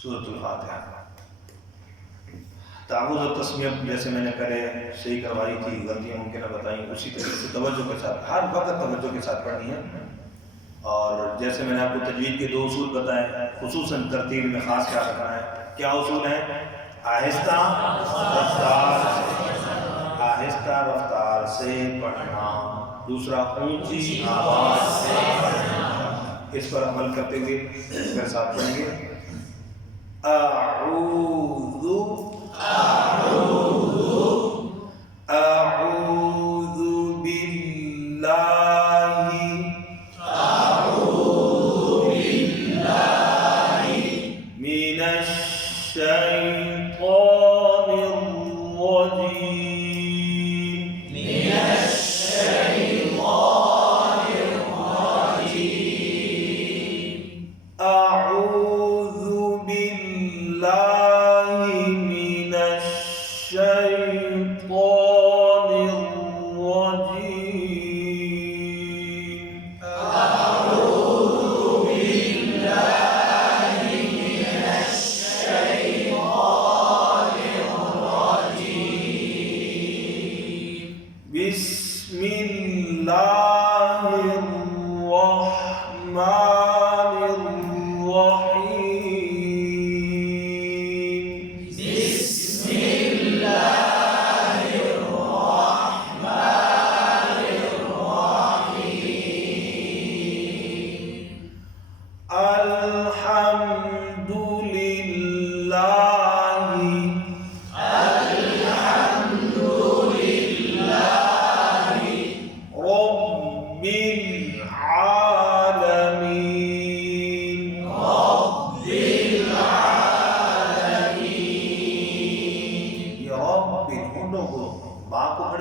सूरतुल फातिहा। तावुज़ और तस्मीह जैसे मैंने पहले सही करवाई थी, गलतियाँ मुमकिन बताई, उसी तरीके से तवज्जो के साथ हर वक्त तवज्जो के साथ पढ़नी है। और जैसे मैंने आपको तजवीद के 2 उसूल बताए, खुसूसन तरतीब में ख़ास क्या रखना है। क्या उसूल है? आहिस्ता रफ्तार से पढ़ना, दूसरा ऊंची आवाज से पढ़ना। इस पर अमल करते हुए मेरे साथ पढ़ेंगे। अऊज़ु बिल्लाहि मिनश शैतानिर रजीम। अऊज़ु बिल्लाहि मिनश शैतानिर रजीम।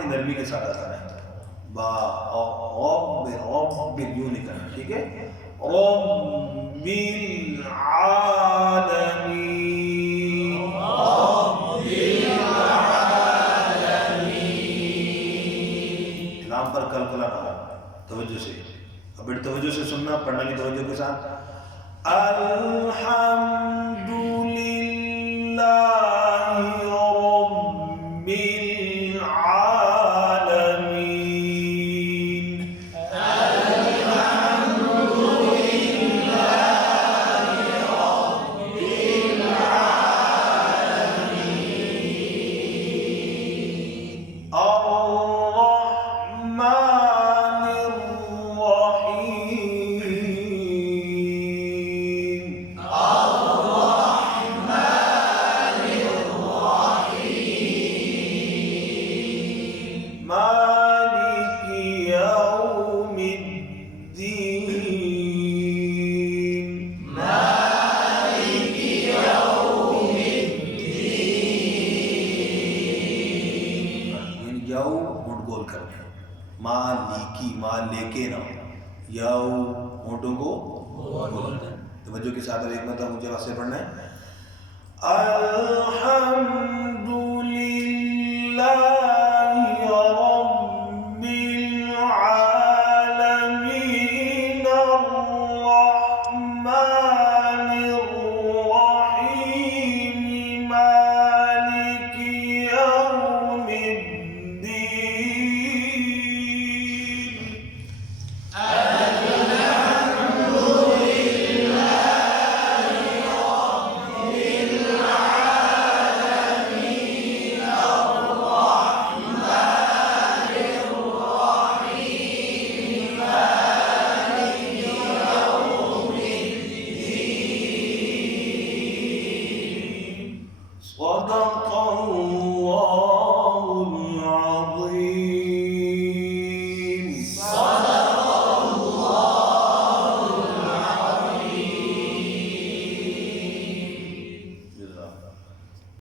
नरमी के साथ आता है, बा यूं नहीं करना, ठीक है। रब्बिल आलमीन, नाम पर कलकला ना हो, तवज्जो से, अब बड़ी तवज्जो से सुनना, पढ़ना की तवज्जो के साथ। अल्हम्दुलिल्लाहि रब्बिल आलमीन, अर्रहमानिर रहीम, मालिकि यौमिद्दीन, यौ होंठ गोल करना, मालिकी, माल लेके ना, यौ होंठों को गोल। तवज्जो के साथ एक मतलब मुझे वास्ते पढ़ना है। अल्हम्दुलिल्लाहि